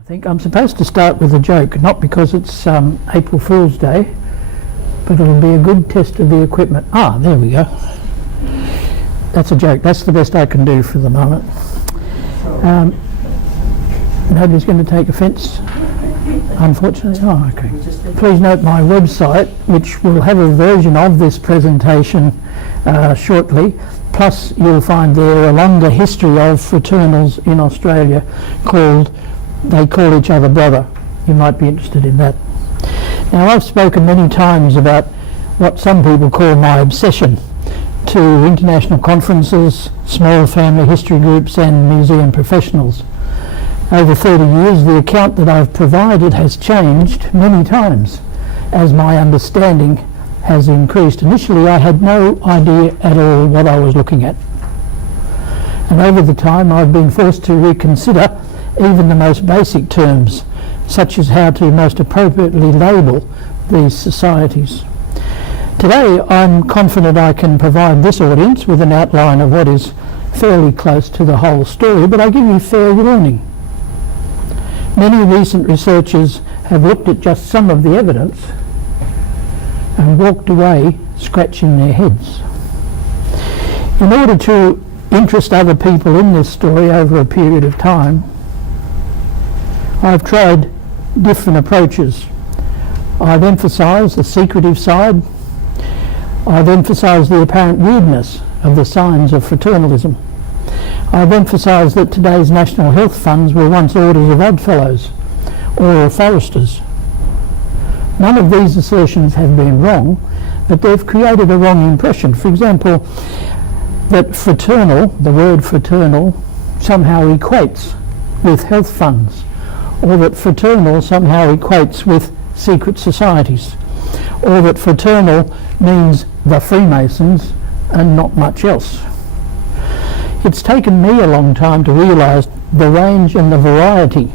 I think I'm supposed to start with a joke, not because it's April Fool's Day, but it'll be a good test of the equipment. Ah, there we go. That's a joke. That's the best I can do for the moment. Nobody's going to take offence, unfortunately. Oh, okay. Please note my website, which will have a version of this presentation shortly. Plus, you'll find there a longer history of fraternals in Australia called They Call Each Other Brother. You might be interested in that. Now, I've spoken many times about what some people call my obsession to international conferences, small family history groups and museum professionals. Over 30 years, the account that I've provided has changed many times as my understanding has increased. Initially, I had no idea at all what I was looking at. And over the time, I've been forced to reconsider even the most basic terms, such as how to most appropriately label these societies. Today, I'm confident I can provide this audience with an outline of what is fairly close to the whole story, but I give you fair warning. Many recent researchers have looked at just some of the evidence and walked away scratching their heads. In order to interest other people in this story over a period of time, I've tried different approaches. I've emphasised the secretive side. I've emphasised the apparent weirdness of the signs of fraternalism. I've emphasised that today's national health funds were once orders of oddfellows or foresters. None of these assertions have been wrong, but they've created a wrong impression. For example, that fraternal, the word fraternal, somehow equates with health funds, or that fraternal somehow equates with secret societies, or that fraternal means the Freemasons and not much else. It's taken me a long time to realise the range and the variety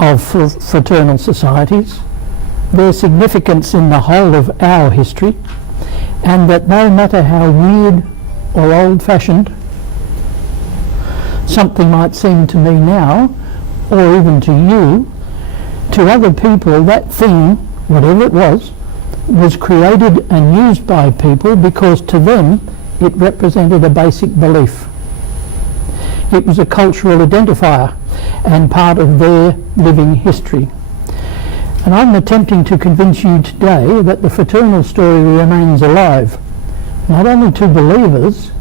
of fraternal societies, their significance in the whole of our history, and that no matter how weird or old-fashioned something might seem to me now, or even to you, to other people that thing, whatever it was created and used by people because to them it represented a basic belief. It was a cultural identifier and part of their living history. And I'm attempting to convince you today that the fraternal story remains alive, not only to believers,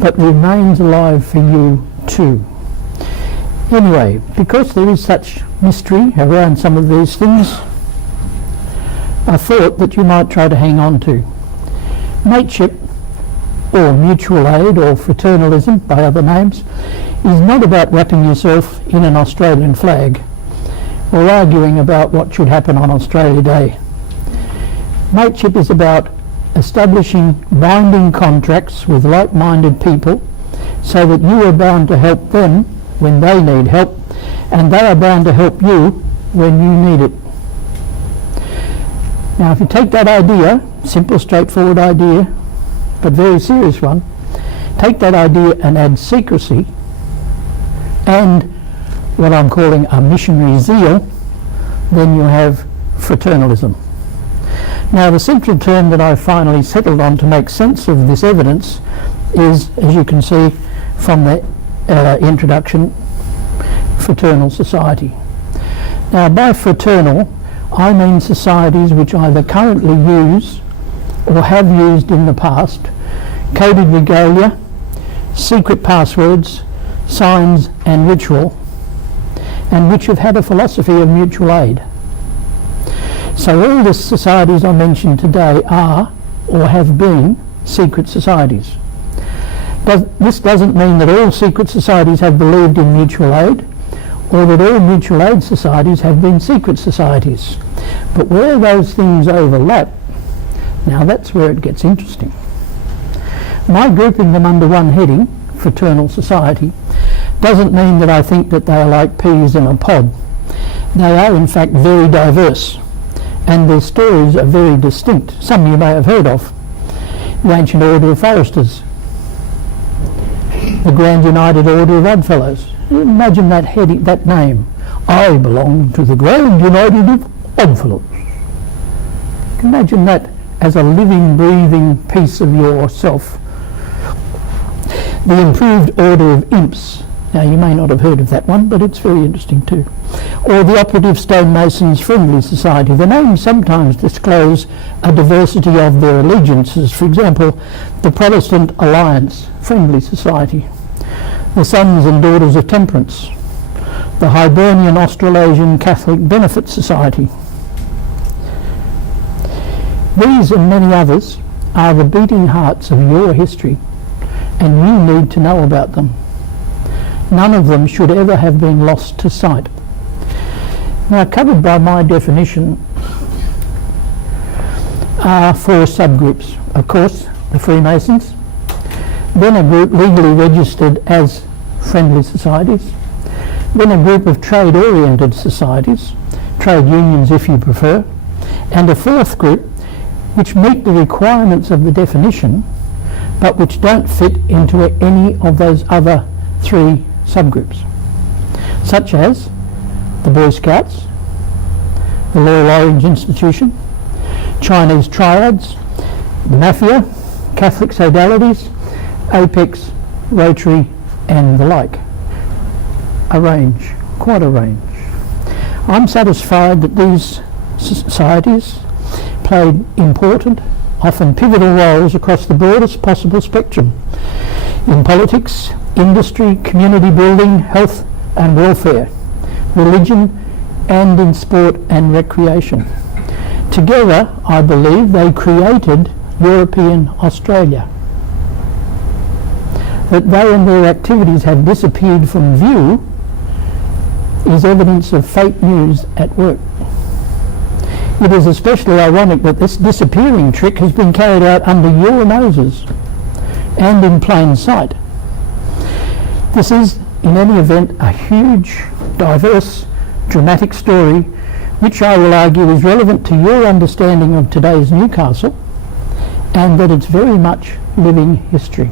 but remains alive for you too. Anyway, because there is such mystery around some of these things, I thought that you might try to hang on to. Mateship, or mutual aid, or fraternalism by other names, is not about wrapping yourself in an Australian flag or arguing about what should happen on Australia Day. Mateship is about establishing binding contracts with like-minded people so that you are bound to help them when they need help, and they are bound to help you when you need it. Now, if you take that idea, simple, straightforward idea, but very serious one, take that idea and add secrecy and what I'm calling a missionary zeal, then you have fraternalism. Now, the central term that I've finally settled on to make sense of this evidence is, as you can see from the introduction, fraternal society. Now, by fraternal, I mean societies which either currently use or have used in the past coded regalia, secret passwords, signs and ritual, and which have had a philosophy of mutual aid. So all the societies I mentioned today are or have been secret societies. This doesn't mean that all secret societies have believed in mutual aid, or that all mutual aid societies have been secret societies. But where those things overlap, now that's where it gets interesting. My grouping them under one heading, fraternal society, doesn't mean that I think that they are like peas in a pod. They are in fact very diverse, and their stories are very distinct. Some you may have heard of. The Ancient Order of Foresters, the Grand United Order of Oddfellows, Imagine that heading, that name. I belong to the Grand United of Oddfellows. Imagine that as a living, breathing piece of yourself. The Improved Order of Imps. Now, you may not have heard of that one, but it's very interesting too. Or the Operative Stonemasons Friendly Society. The names sometimes disclose a diversity of their allegiances. For example, the Protestant Alliance Friendly Society, the Sons and Daughters of Temperance, the Hibernian Australasian Catholic Benefit Society. These and many others are the beating hearts of your history, and you need to know about them. None of them should ever have been lost to sight. Now, covered by my definition are 4 subgroups. Of course, the Freemasons, then a group legally registered as friendly societies, then a group of trade-oriented societies, trade unions if you prefer, and a 4th group which meet the requirements of the definition but which don't fit into any of those other 3 subgroups, such as the Boy Scouts, the Loyal Orange Institution, Chinese Triads, the Mafia, Catholic Sodalities, Apex, Rotary and the like. A range, quite a range. I'm satisfied that these societies played important, often pivotal roles across the broadest possible spectrum in politics, industry, community building, health and welfare, religion and in sport and recreation. Together, I believe they created European Australia. That they and their activities have disappeared from view is evidence of fake news at work. It is especially ironic that this disappearing trick has been carried out under your noses and in plain sight. This is, in any event, a huge, diverse, dramatic story which I will argue is relevant to your understanding of today's Newcastle, and that it's very much living history.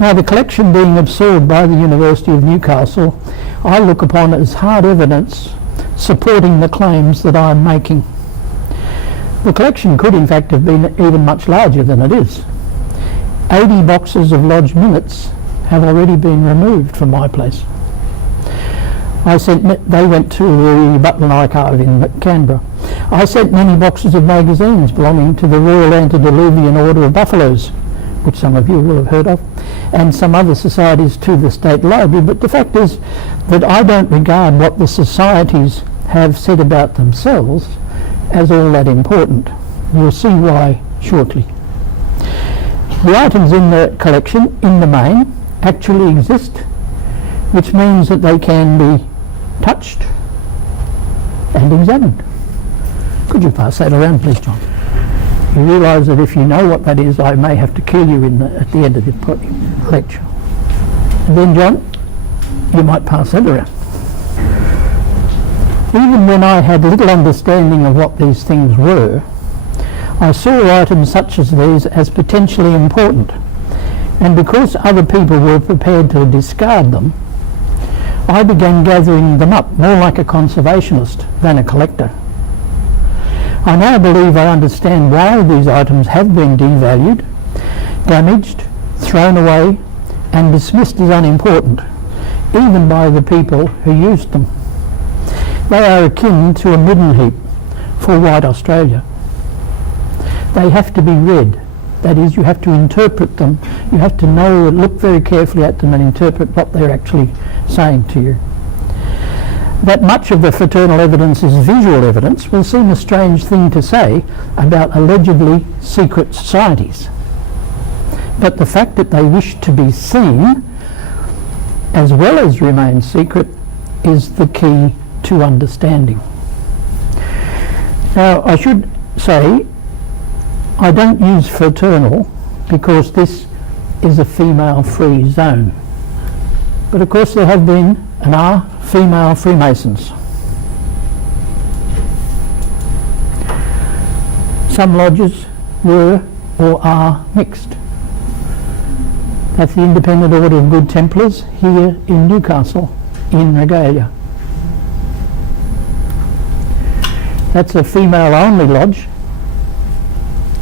Now, the collection being absorbed by the University of Newcastle, I look upon as hard evidence supporting the claims that I'm making. The collection could in fact have been even much larger than it is. 80 boxes of lodge minutes have already been removed from my place. They went to the Butler Archive in Canberra. I sent many boxes of magazines belonging to the Royal Antediluvian Order of Buffaloes, which some of you will have heard of, and some other societies to the State Library, but the fact is that I don't regard what the societies have said about themselves as all that important. You'll see why shortly. The items in the collection, in the main, actually exist, which means that they can be touched and examined. Could you pass that around, please, John? You realise that if you know what that is, I may have to kill you at the end of the lecture. And then, John, you might pass that around. Even when I had little understanding of what these things were, I saw items such as these as potentially important, and because other people were prepared to discard them, I began gathering them up, more like a conservationist than a collector. I now believe I understand why these items have been devalued, damaged, thrown away and dismissed as unimportant, even by the people who used them. They are akin to a midden heap for white Australia. They have to be read. That is, you have to interpret them. You have to know and look very carefully at them and interpret what they're actually saying to you. That much of the fraternal evidence is visual evidence will seem a strange thing to say about allegedly secret societies. But the fact that they wish to be seen as well as remain secret is the key to understanding. Now, I should say I don't use fraternal because this is a female-free zone. But of course there have been and are female Freemasons. Some lodges were or are mixed. That's the Independent Order of Good Templars here in Newcastle, in regalia. That's a female-only lodge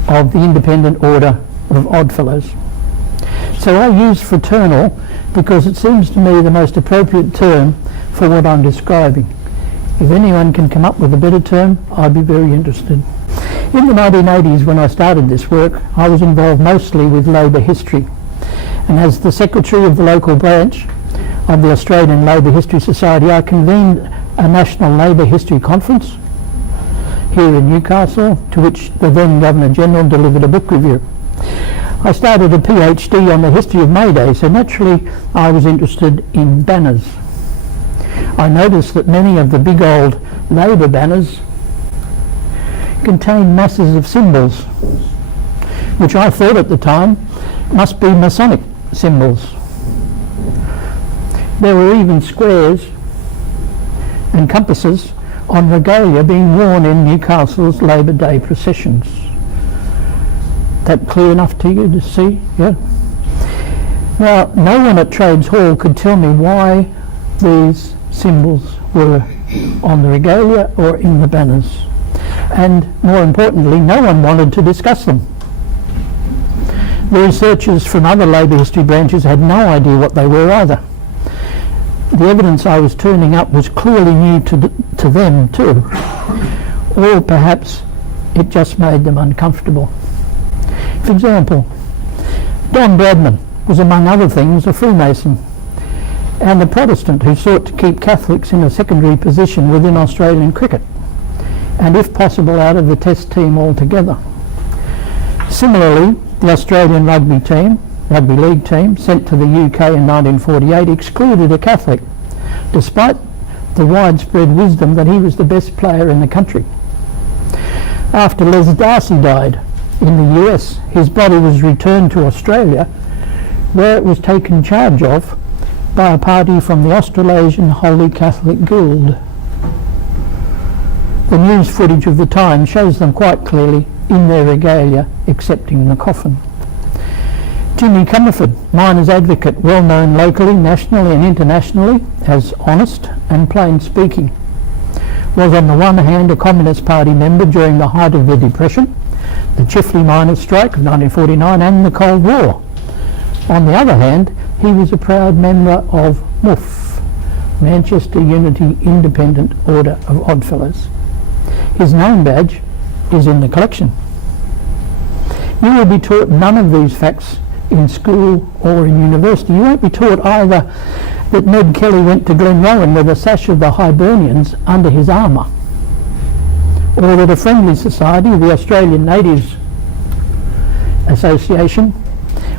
of the Independent Order of Oddfellows. So I use fraternal because it seems to me the most appropriate term for what I'm describing. If anyone can come up with a better term, I'd be very interested. In the 1980s, when I started this work, I was involved mostly with labour history. And as the secretary of the local branch of the Australian Labour History Society, I convened a national labour history conference here in Newcastle, to which the then Governor-General delivered a book review. I started a PhD on the history of May Day, so naturally I was interested in banners. I noticed that many of the big old Labour banners contained masses of symbols, which I thought at the time must be Masonic symbols. There were even squares and compasses on regalia being worn in Newcastle's Labour Day processions. That clear enough to you to see? Yeah. Now, no one at Trades Hall could tell me why these symbols were on the regalia or in the banners. And more importantly, no one wanted to discuss them. The researchers from other labour history branches had no idea what they were either. The evidence I was turning up was clearly new to them too. Or perhaps it just made them uncomfortable. For example, Don Bradman was, among other things, a Freemason and a Protestant who sought to keep Catholics in a secondary position within Australian cricket, and if possible out of the Test team altogether. Similarly, the Australian rugby league team, sent to the UK in 1948, excluded a Catholic, despite the widespread wisdom that he was the best player in the country. After Les Darcy died in the US, his body was returned to Australia, where it was taken charge of by a party from the Australasian Holy Catholic Guild. The news footage of the time shows them quite clearly in their regalia, accepting the coffin. Jimmy Comerford, miners' advocate, well known locally, nationally and internationally as honest and plain speaking, was on the one hand a Communist Party member during the height of the Depression, the Chifley miners' strike of 1949 and the Cold War. On the other hand, he was a proud member of MUF, Manchester Unity Independent Order of Oddfellows. His name badge is in the collection. You will be taught none of these facts in school or in university. You won't be taught either that Ned Kelly went to Glenrowan with a sash of the Hibernians under his armour, or that a friendly society, the Australian Natives Association,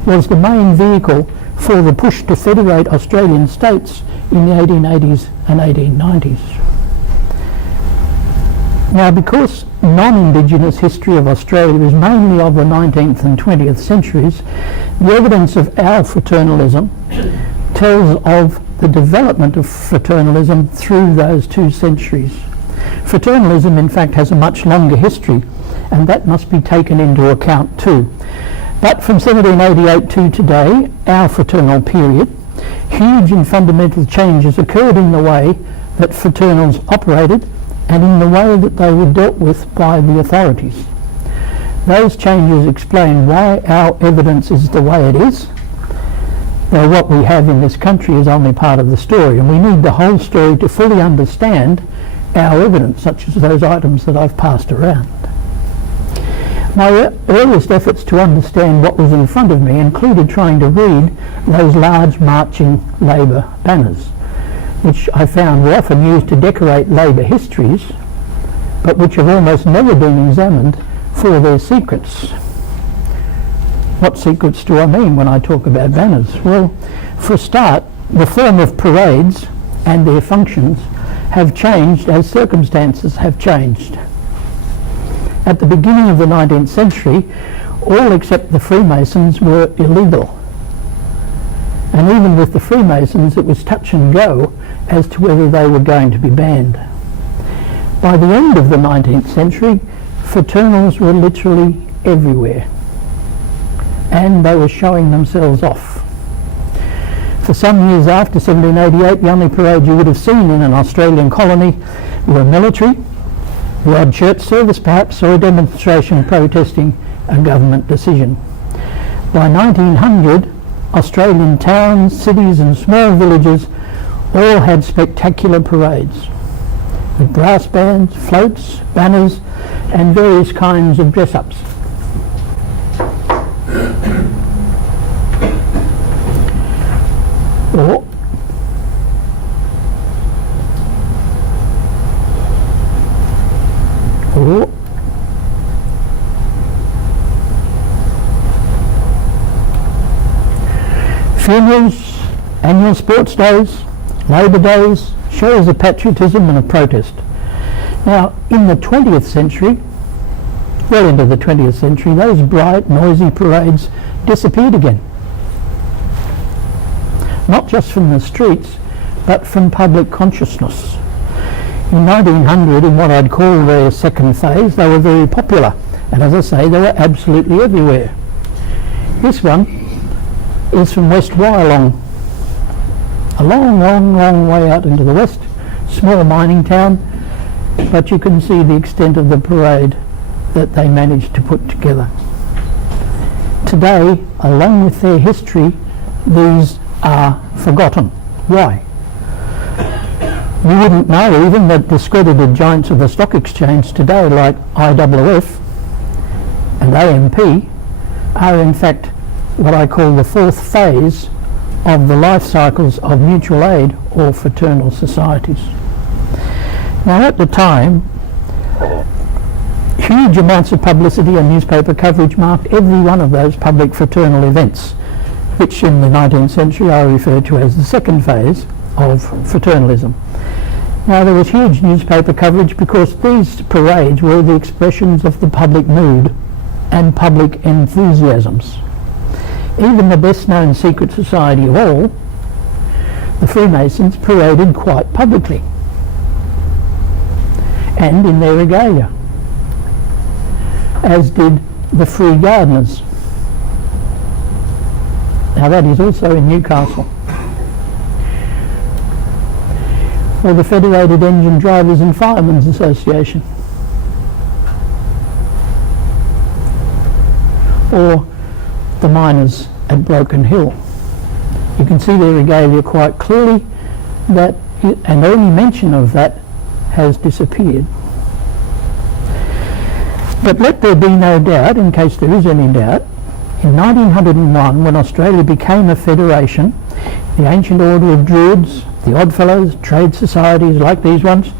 was the main vehicle for the push to federate Australian states in the 1880s and 1890s. Now, because non-Indigenous history of Australia is mainly of the 19th and 20th centuries, the evidence of our fraternalism tells of the development of fraternalism through those 2 centuries. Fraternalism, in fact, has a much longer history, and that must be taken into account too. But from 1788 to today, our fraternal period, huge and fundamental changes occurred in the way that fraternals operated and in the way that they were dealt with by the authorities. Those changes explain why our evidence is the way it is. Now, what we have in this country is only part of the story, and we need the whole story to fully understand our evidence, such as those items that I've passed around. My earliest efforts to understand what was in front of me included trying to read those large marching Labour banners, which I found were often used to decorate Labour histories, but which have almost never been examined for their secrets. What secrets do I mean when I talk about banners? Well, for a start, the form of parades and their functions have changed as circumstances have changed. At the beginning of the 19th century, all except the Freemasons were illegal. And even with the Freemasons, it was touch and go as to whether they were going to be banned. By the end of the 19th century, fraternals were literally everywhere, and they were showing themselves off. For some years after 1788, the only parade you would have seen in an Australian colony were military, the odd church service perhaps, or a demonstration protesting a government decision. By 1900, Australian towns, cities and small villages all had spectacular parades with brass bands, floats, banners and various kinds of dress-ups. Or funerals, annual sports days, Labour days, shows of patriotism and of protest. Now, in the 20th century, well into the 20th century, those bright, noisy parades disappeared again. Not just from the streets, but from public consciousness. In 1900, in what I'd call their second phase, they were very popular. And as I say, they were absolutely everywhere. This one is from West Wyalong, a long way out into the west, small mining town, but you can see the extent of the parade that they managed to put together. Today, along with their history, these are forgotten. Why? You wouldn't know even that discredited giants of the stock exchange today, like IWF and AMP, are in fact what I call the fourth phase of the life cycles of mutual aid or fraternal societies. Now, at the time, huge amounts of publicity and newspaper coverage marked every one of those public fraternal events, which in the 19th century I refer to as the second phase of fraternalism. Now, there was huge newspaper coverage because these parades were the expressions of the public mood and public enthusiasms. Even the best known secret society of all, the Freemasons, paraded quite publicly and in their regalia, as did the Free Gardeners. Now, that is also in Newcastle. Or the Federated Engine Drivers and Firemen's Association. Or the miners at Broken Hill. You can see their regalia quite clearly, that and any mention of that has disappeared. But let there be no doubt, in case there is any doubt, in 1901, when Australia became a federation, the ancient order of Druids, the Oddfellows, trade societies like these ones,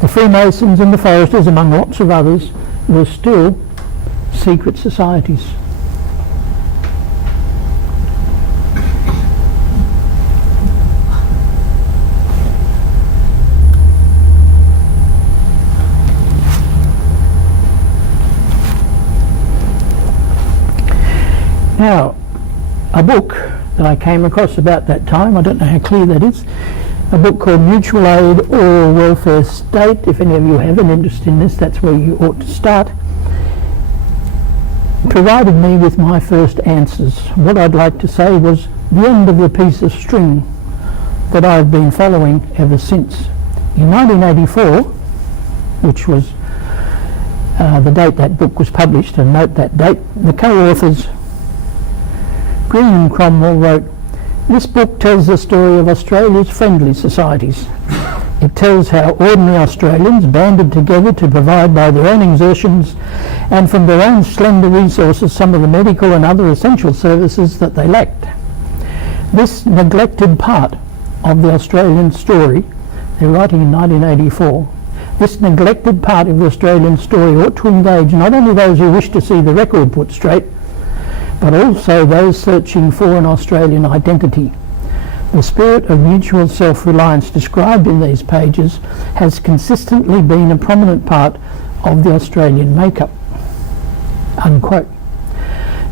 the Freemasons and the Foresters, among lots of others, were still secret societies. Now, a book that I came across about that time, I don't know how clear that is, a book called Mutual Aid or Welfare State. If any of you have an interest in this, that's where you ought to start. Provided me with my first answers. What I'd like to say was the end of the piece of string that I've been following ever since. In 1984, which was the date that book was published, and note that date, the co-authors Green and Cromwell wrote, "This book tells the story of Australia's friendly societies. It tells how ordinary Australians banded together to provide by their own exertions and from their own slender resources some of the medical and other essential services that they lacked. This neglected part of the Australian story," they're writing in 1984, "this neglected part of the Australian story ought to engage not only those who wish to see the record put straight, but also those searching for an Australian identity. The spirit of mutual self-reliance described in these pages has consistently been a prominent part of the Australian makeup." Unquote.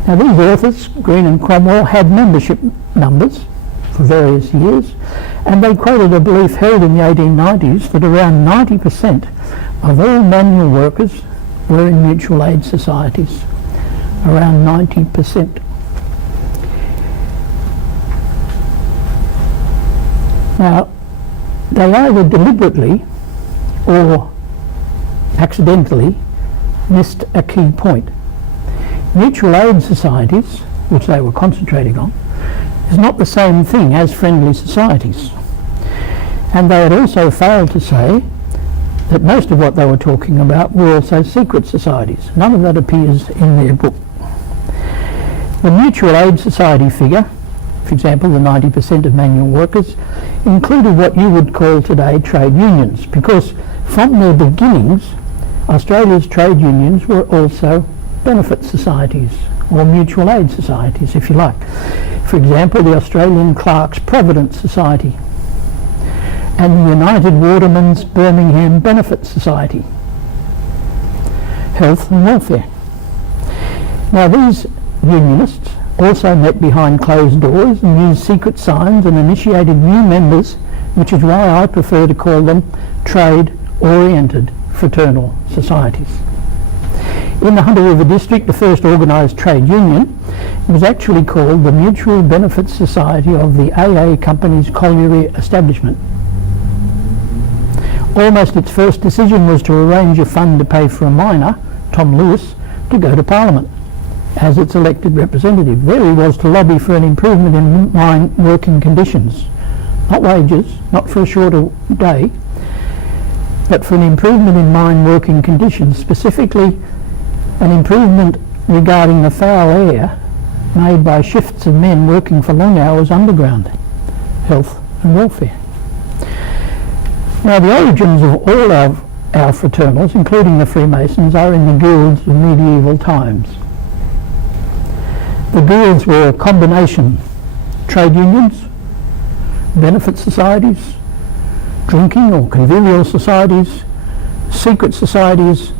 Now, these authors, Green and Cromwell, had membership numbers for various years, and they quoted a belief held in the 1890s that around 90% of all manual workers were in mutual aid societies. Around 90%. Now, they either deliberately or accidentally missed a key point. Mutual aid societies, which they were concentrating on, is not the same thing as friendly societies. And they had also failed to say that most of what they were talking about were also secret societies. None of that appears in their book. The mutual aid society figure, for example, the 90% of manual workers, included what you would call today trade unions, because from their beginnings, Australia's trade unions were also benefit societies, or mutual aid societies, if you like. For example, the Australian Clerks Provident Society and the United Watermen's Birmingham Benefit Society. Health and welfare. Now, these unionists also met behind closed doors and used secret signs and initiated new members, which is why I prefer to call them trade-oriented fraternal societies. In the Hunter River District, the first organised trade union was actually called the Mutual Benefit Society of the AA Company's colliery establishment. Almost its first decision was to arrange a fund to pay for a miner, Tom Lewis, to go to Parliament as its elected representative. There he was to lobby for an improvement in mine working conditions, not wages, not for a shorter day, but for an improvement in mine working conditions, specifically an improvement regarding the foul air made by shifts of men working for long hours underground, health and welfare. Now, the origins of all our fraternals, including the Freemasons, are in the guilds of medieval times. The guilds were a combination: trade unions, benefit societies, drinking or convivial societies, secret societies,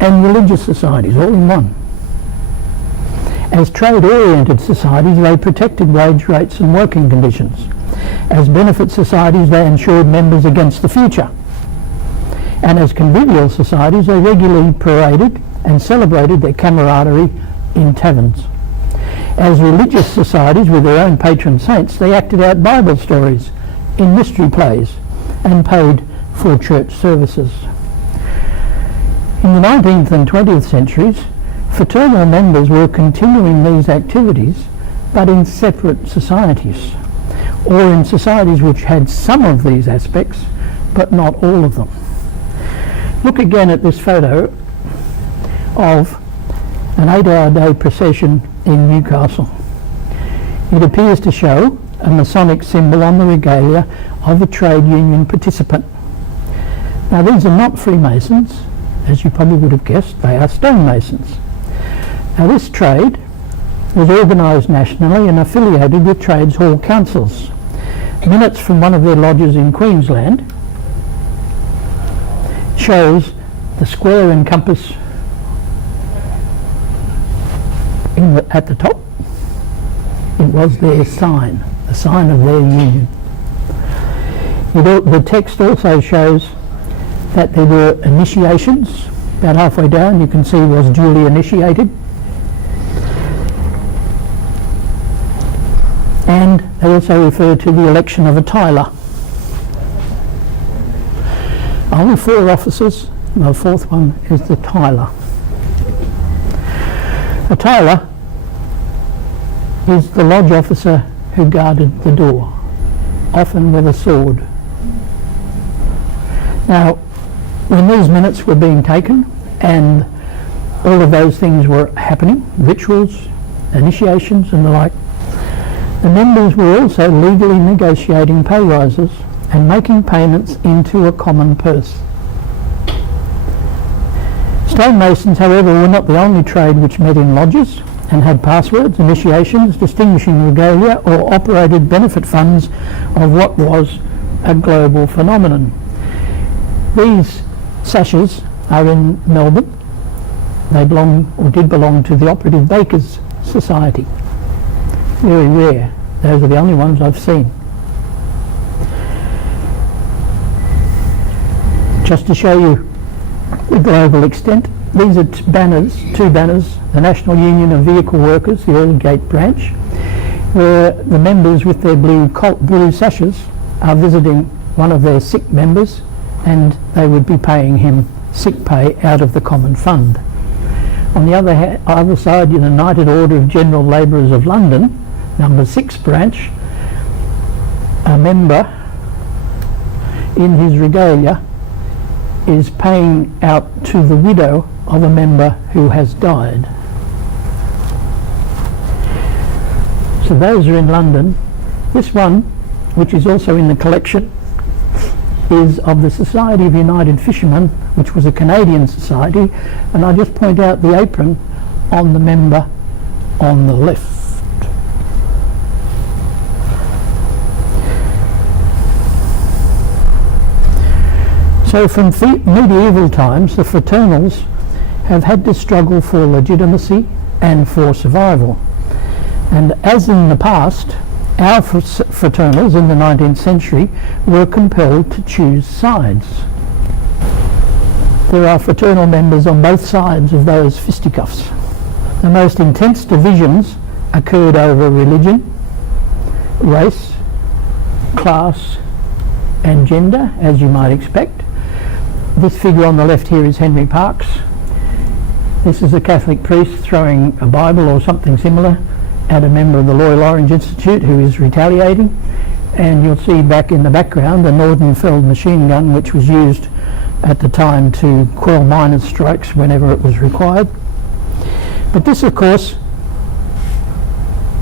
and religious societies, all in one. As trade-oriented societies, they protected wage rates and working conditions. As benefit societies, they ensured members against the future. And as convivial societies, they regularly paraded and celebrated their camaraderie in taverns. As religious societies with their own patron saints, they acted out Bible stories in mystery plays and paid for church services. In the 19th and 20th centuries, fraternal members were continuing these activities, but in separate societies, or in societies which had some of these aspects, but not all of them. Look again at this photo of an 8-hour-day procession in Newcastle. It appears to show a Masonic symbol on the regalia of a trade union participant. Now, these are not Freemasons, as you probably would have guessed. They are stonemasons. Now, this trade was organised nationally and affiliated with trades hall councils. Minutes from one of their lodges in Queensland shows the square and compass at the top. It was their sign, the sign of their union. The text also shows that there were initiations. About halfway down you can see was duly initiated. And they also refer to the election of a Tyler. Only 4 officers, and the 4th one is the Tyler. A Tyler is the lodge officer who guarded the door, often with a sword. Now, when these minutes were being taken and all of those things were happening, rituals, initiations and the like, the members were also legally negotiating pay rises and making payments into a common purse. Stonemasons, however, were not the only trade which met in lodges and had passwords, initiations, distinguishing regalia, or operated benefit funds of what was a global phenomenon. These sashes are in Melbourne. They belong, or did belong, to the Operative Bakers Society. Very rare. Those are the only ones I've seen. Just to show you the global extent, these are banners, 2 banners, the National Union of Vehicle Workers, the Aldgate branch, where the members with their blue sashes are visiting one of their sick members, and they would be paying him sick pay out of the common fund. On the other side, the United Order of General Labourers of London, number 6 branch, a member in his regalia is paying out to the widow of a member who has died. So those are in London. This one, which is also in the collection, is of the Society of United Fishermen, which was a Canadian society, and I just point out the apron on the member on the left. So from medieval times, the fraternals have had to struggle for legitimacy and for survival. And as in the past, our fraternals in the 19th century were compelled to choose sides. There are fraternal members on both sides of those fisticuffs. The most intense divisions occurred over religion, race, class, and gender, as you might expect. This figure on the left here is Henry Parkes. This is a Catholic priest throwing a Bible or something similar at a member of the Loyal Orange Institute who is retaliating, and you'll see back in the background a Nordenfeld machine gun which was used at the time to quell miners' strikes whenever it was required. But this, of course,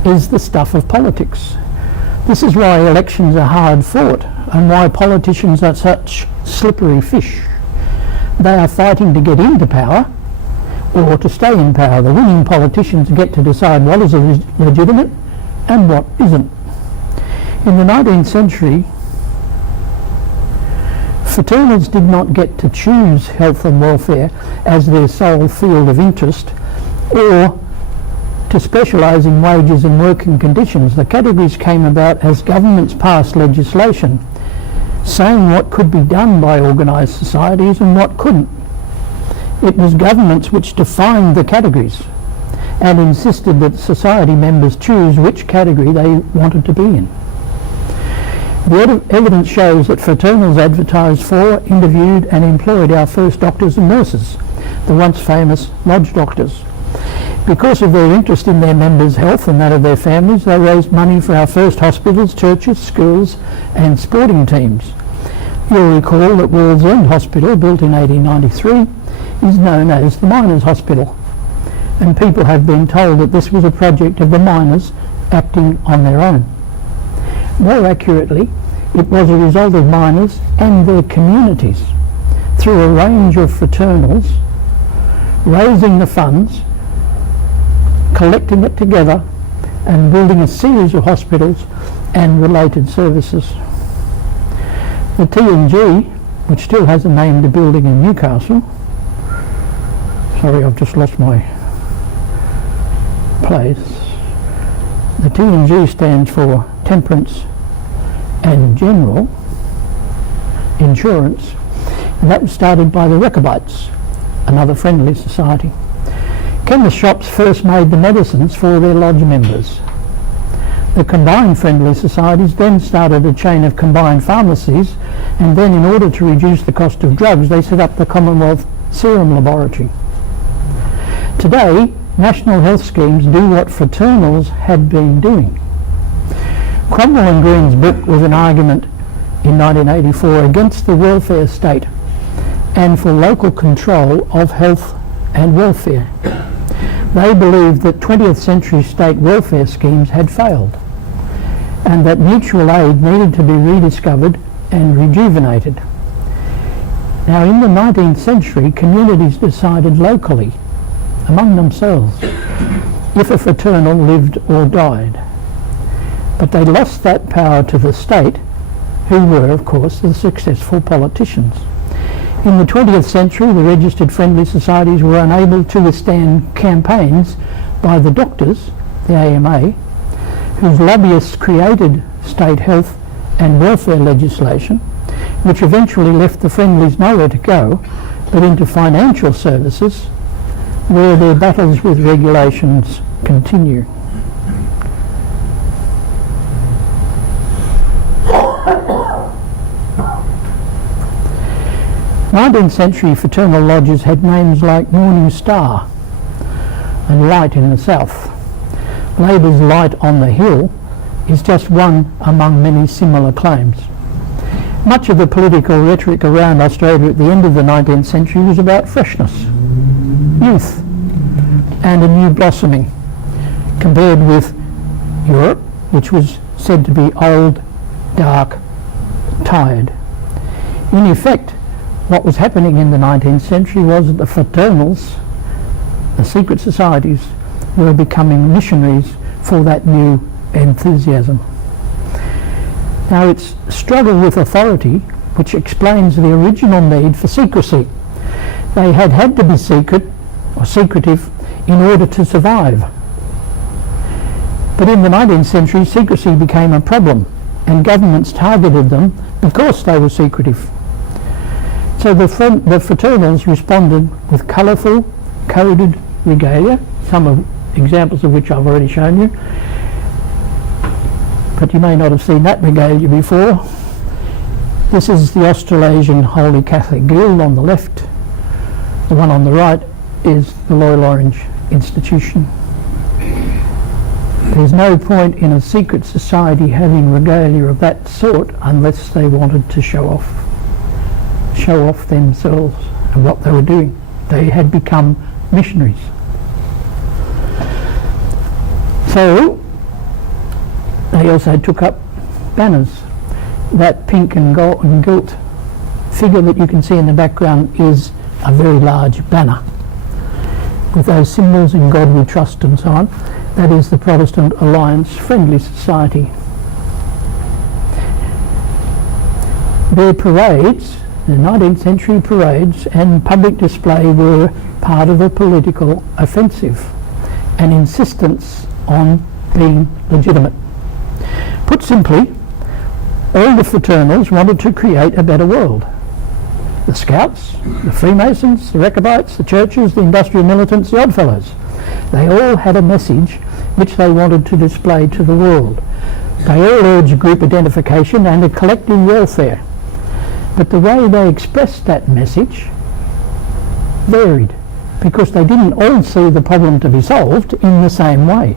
is the stuff of politics. This is why elections are hard fought and why politicians are such slippery fish. They are fighting to get into power or to stay in power. The winning politicians get to decide what is legitimate and what isn't. In the 19th century, fraternals did not get to choose health and welfare as their sole field of interest or to specialise in wages and working conditions. The categories came about as governments passed legislation saying what could be done by organised societies and what couldn't. It was governments which defined the categories and insisted that society members choose which category they wanted to be in. The evidence shows that fraternals advertised for, interviewed and employed our first doctors and nurses, the once famous lodge doctors. Because of their interest in their members' health and that of their families, they raised money for our first hospitals, churches, schools and sporting teams. You'll recall that World's End Hospital, built in 1893, is known as the Miners' Hospital, and people have been told that this was a project of the miners acting on their own. More accurately, it was a result of miners and their communities, through a range of fraternals, raising the funds, collecting it together and building a series of hospitals and related services. The T&G, which still has a named building in Newcastle, sorry, I've just lost my place. The T&G stands for Temperance and General Insurance, and that was started by the Rechabites, another friendly society. Chemist shops first made the medicines for their lodge members. The combined friendly societies then started a chain of combined pharmacies, and then in order to reduce the cost of drugs they set up the Commonwealth Serum Laboratory. Today, national health schemes do what fraternals had been doing. Cromwell and Green's book was an argument in 1984 against the welfare state and for local control of health and welfare. They believed that 20th century state welfare schemes had failed and that mutual aid needed to be rediscovered and rejuvenated. Now, in the 19th century, communities decided locally, among themselves, if a fraternal lived or died. But they lost that power to the state, who were, of course, the successful politicians. In the 20th century, the registered friendly societies were unable to withstand campaigns by the doctors, the AMA, whose lobbyists created state health and welfare legislation, which eventually left the friendlies nowhere to go but into financial services, where their battles with regulations continue. 19th century fraternal lodges had names like Morning Star and Light in the South. Labour's Light on the Hill is just one among many similar claims. Much of the political rhetoric around Australia at the end of the 19th century was about freshness, youth, and a new blossoming, compared with Europe, which was said to be old, dark, tired. In effect, what was happening in the 19th century was that the fraternals, the secret societies, were becoming missionaries for that new enthusiasm. Now, it's struggle with authority which explains the original need for secrecy. They had to be secret or secretive in order to survive. But in the 19th century, secrecy became a problem, and governments targeted them because they were secretive. So the fraternals responded with colourful, coded regalia, some of examples of which I've already shown you, but you may not have seen that regalia before. This is the Australasian Holy Catholic Guild on the left. The one on the right is the Royal Orange Institution. There's no point in a secret society having regalia of that sort unless they wanted to show off themselves and what they were doing. They had become missionaries. So they also took up banners. That pink and gold and gilt figure that you can see in the background is a very large banner with those symbols, "In God We Trust" and so on. That is the Protestant Alliance Friendly Society. Their parades, the 19th century parades and public display, were part of a political offensive, an insistence on being legitimate. Put simply, all the fraternals wanted to create a better world. The Scouts, the Freemasons, the Rechabites, the churches, the industrial militants, the Oddfellows. They all had a message which they wanted to display to the world. They all urged group identification and a collective welfare. But the way they expressed that message varied, because they didn't all see the problem to be solved in the same way.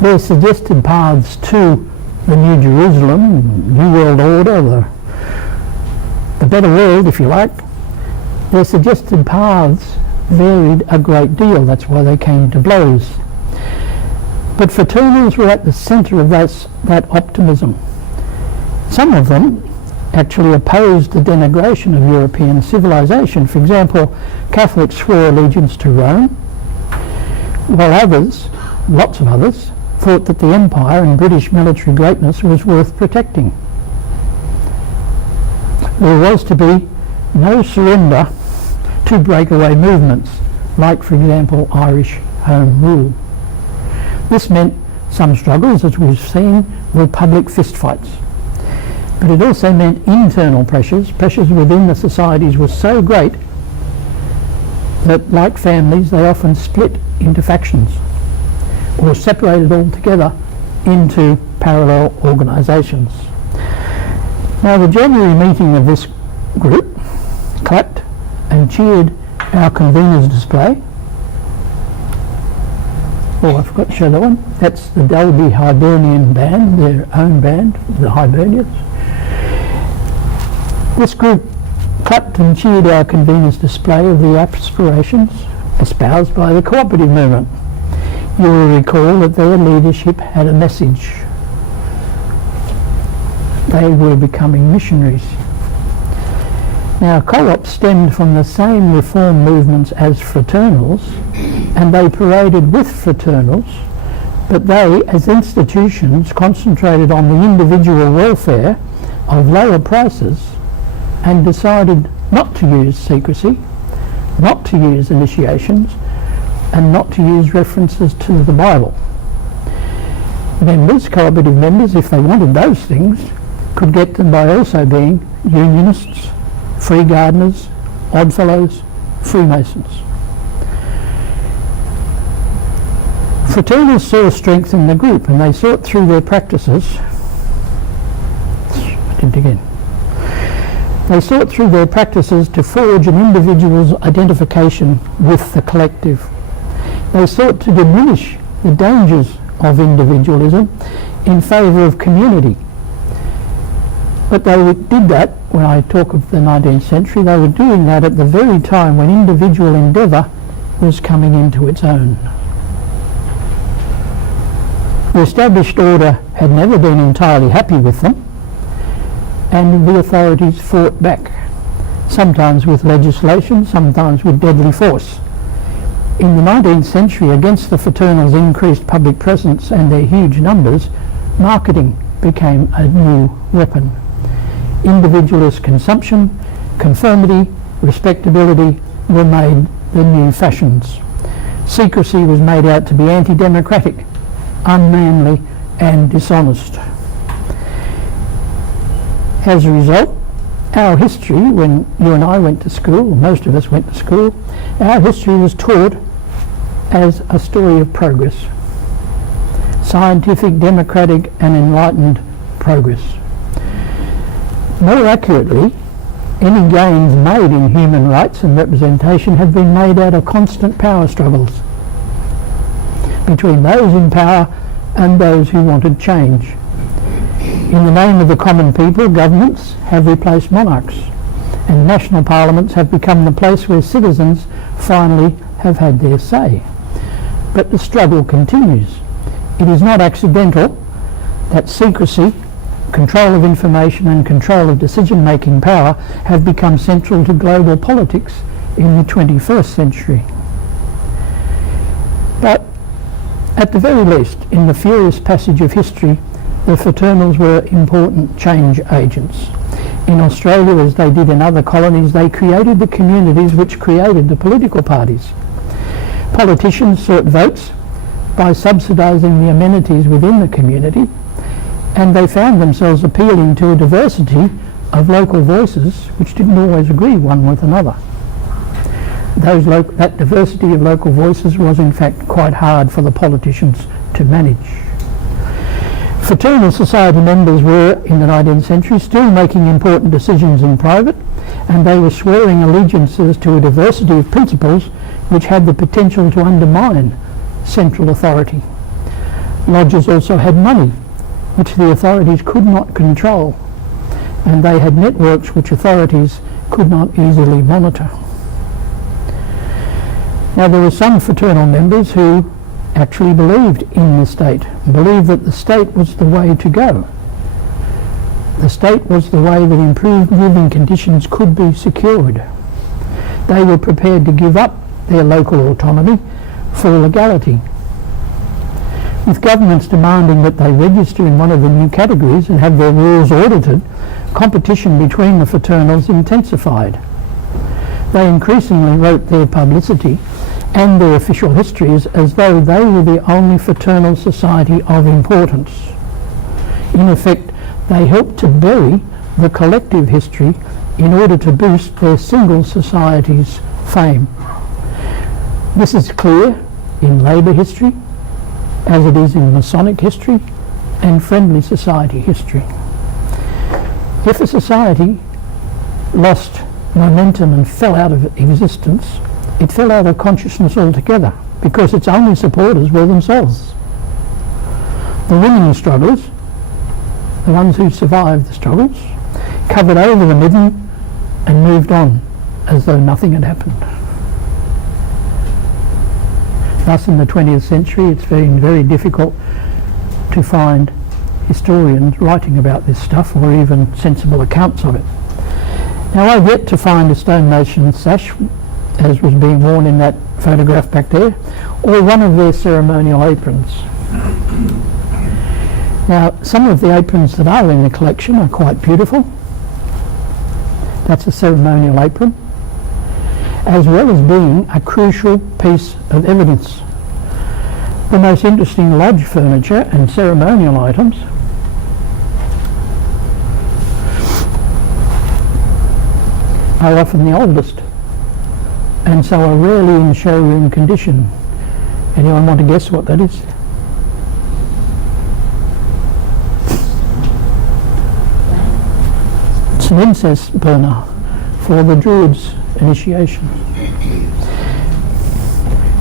Their suggested paths to the New Jerusalem, New World Order, the better world, if you like, their suggested paths varied a great deal. That's why they came to blows. But fraternals were at the centre of that optimism. Some of them actually opposed the denigration of European civilization. For example, Catholics swore allegiance to Rome, while others, lots of others, thought that the empire and British military greatness was worth protecting. There was to be no surrender to breakaway movements, like, for example, Irish Home Rule. This meant some struggles, as we've seen, were public fistfights. But it also meant internal pressures within the societies were so great that, like families, they often split into factions or separated altogether into parallel organisations. Now, the January meeting of this group clapped and cheered our convener's display. Oh, I forgot to show that one. That's the Dalby Hibernian Band, their own band, the Hibernians. This group clapped and cheered our convener's display of the aspirations espoused by the cooperative movement. You will recall that their leadership had a message. They were becoming missionaries. Now, co-ops stemmed from the same reform movements as fraternals, and they paraded with fraternals, but they, as institutions, concentrated on the individual welfare of lower prices and decided not to use secrecy, not to use initiations, and not to use references to the Bible. Members, cooperative members, if they wanted those things, could get them by also being unionists, free gardeners, oddfellows, Freemasons. Fraternals saw strength in the group, and they sought through their practices. I did it again. They sought through their practices to forge an individual's identification with the collective. They sought to diminish the dangers of individualism in favour of community. But they did that, when I talk of the 19th century, they were doing that at the very time when individual endeavour was coming into its own. The established order had never been entirely happy with them, and the authorities fought back, sometimes with legislation, sometimes with deadly force. In the 19th century, against the fraternals' increased public presence and their huge numbers, marketing became a new weapon. Individualist consumption, conformity, respectability were made the new fashions. Secrecy was made out to be anti-democratic, unmanly and dishonest. As a result, our history, when you and I went to school, most of us went to school, our history was taught as a story of progress. Scientific, democratic and enlightened progress. More accurately, any gains made in human rights and representation have been made out of constant power struggles between those in power and those who wanted change. In the name of the common people, governments have replaced monarchs, and national parliaments have become the place where citizens finally have had their say. But the struggle continues. It is not accidental that secrecy, control of information and control of decision-making power have become central to global politics in the 21st century. But at the very least, in the furious passage of history, the fraternals were important change agents. In Australia, as they did in other colonies, they created the communities which created the political parties. Politicians sought votes by subsidising the amenities within the community, and they found themselves appealing to a diversity of local voices which didn't always agree one with another. That diversity of local voices was in fact quite hard for the politicians to manage. Fraternal society members were, in the 19th century, still making important decisions in private, and they were swearing allegiances to a diversity of principles which had the potential to undermine central authority. Lodges also had money, which the authorities could not control, and they had networks which authorities could not easily monitor. Now, there were some fraternal members who actually believed in the state, believed that the state was the way to go. The state was the way that improved living conditions could be secured. They were prepared to give up their local autonomy for legality. With governments demanding that they register in one of the new categories and have their rules audited, competition between the fraternals intensified. They increasingly wrote their publicity and their official histories as though they were the only fraternal society of importance. In effect, they helped to bury the collective history in order to boost their single society's fame. This is clear in labour history, as it is in Masonic history and friendly society history. If a society lost momentum and fell out of existence, it fell out of consciousness altogether because its only supporters were themselves. The women strugglers, the ones who survived the struggles, covered over the midden and moved on as though nothing had happened. Thus, in the 20th century, it's been very difficult to find historians writing about this stuff or even sensible accounts of it. Now, I've yet to find a stonemason sash, as was being worn in that photograph back there, or one of their ceremonial aprons. Now, some of the aprons that are in the collection are quite beautiful. That's a ceremonial apron, as well as being a crucial piece of evidence. The most interesting lodge furniture and ceremonial items are often the oldest, and so are rarely in showroom condition. Anyone want to guess what that is? It's an incense burner for the Druids' initiation.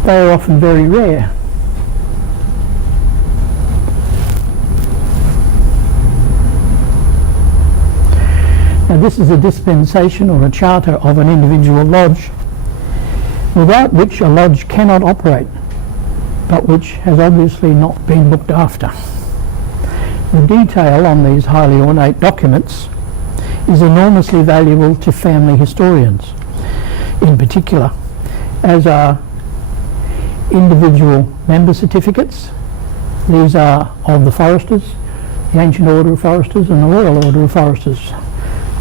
They are often very rare. Now this is a dispensation or a charter of an individual lodge, without which a lodge cannot operate, but which has obviously not been looked after. The detail on these highly ornate documents is enormously valuable to family historians, in particular, as are individual member certificates. These are of the Foresters, the Ancient Order of Foresters and the Royal Order of Foresters,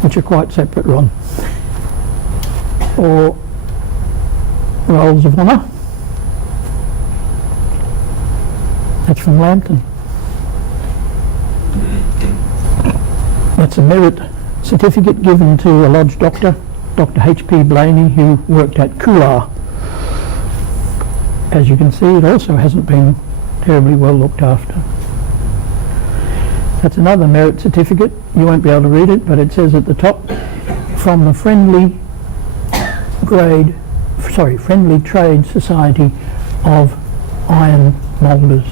which are quite separate, Ron. Or Rolls of Honour. That's from Lambton. That's a merit certificate given to a lodge doctor, Dr. H.P. Blaney, who worked at Coolar. As you can see, it also hasn't been terribly well looked after. That's another merit certificate. You won't be able to read it, but it says at the top, from the Friendly Trade Society of Iron Moulders.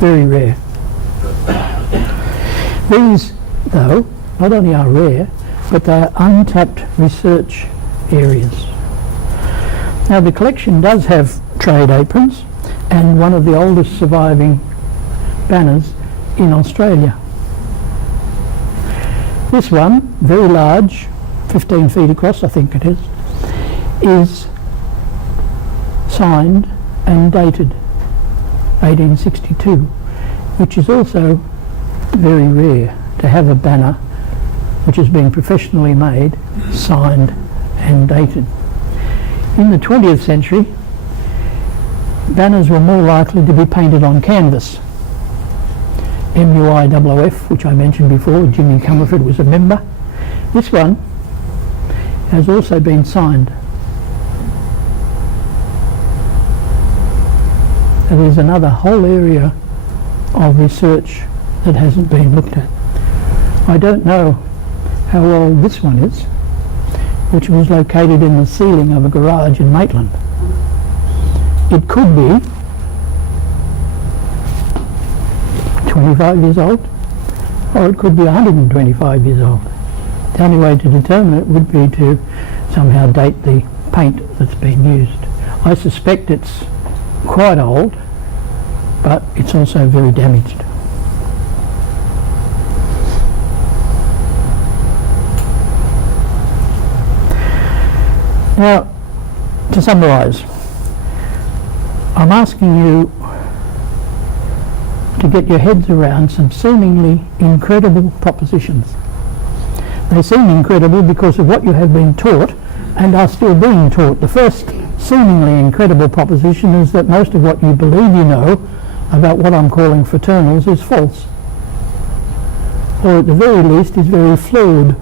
Very rare. These, though, not only are rare, but they are untapped research areas. Now the collection does have trade aprons and one of the oldest surviving banners in Australia. This one, very large, 15 feet across I think it is signed and dated 1862, which is also very rare to have a banner which has been professionally made, signed and dated. In the 20th century, banners were more likely to be painted on canvas. MUIFF, which I mentioned before, Jimmy Comerford was a member. This one has also been signed. There is another whole area of research that hasn't been looked at. I don't know how old this one is, which was located in the ceiling of a garage in Maitland. It could be 25 years old, or it could be 125 years old. The only way to determine it would be to somehow date the paint that's been used. I suspect it's quite old, but it's also very damaged. Now, to summarise, I'm asking you to get your heads around some seemingly incredible propositions. They seem incredible because of what you have been taught and are still being taught. The first seemingly incredible proposition is that most of what you believe you know about what I'm calling fraternals is false, or at the very least is very flawed.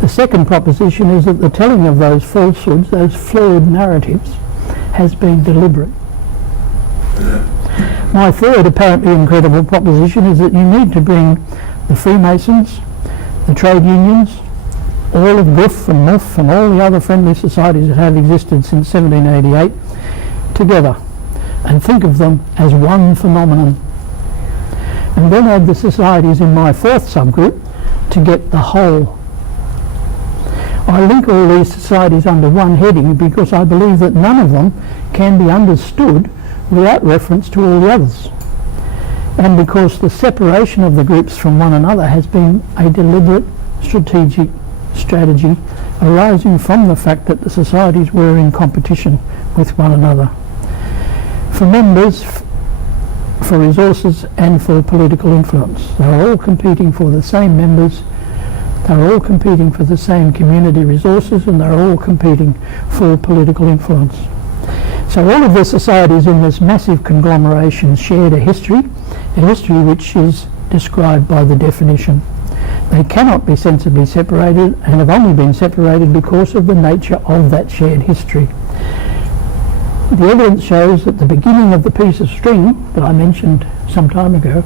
The second proposition is that the telling of those falsehoods, those flawed narratives, has been deliberate. My third apparently incredible proposition is that you need to bring the Freemasons, the trade unions, all of GUF and MUF and all the other friendly societies that have existed since 1788 together and think of them as one phenomenon. And then add the societies in my fourth subgroup to get the whole. I link all these societies under one heading because I believe that none of them can be understood without reference to all the others, and because the separation of the groups from one another has been a deliberate strategic strategy arising from the fact that the societies were in competition with one another for members, for resources and for political influence. They are all competing for the same members, they are all competing for the same community resources, and they are all competing for political influence. So all of the societies in this massive conglomeration shared a history which is described by the definition. They cannot be sensibly separated and have only been separated because of the nature of that shared history. The evidence shows that the beginning of the piece of string that I mentioned some time ago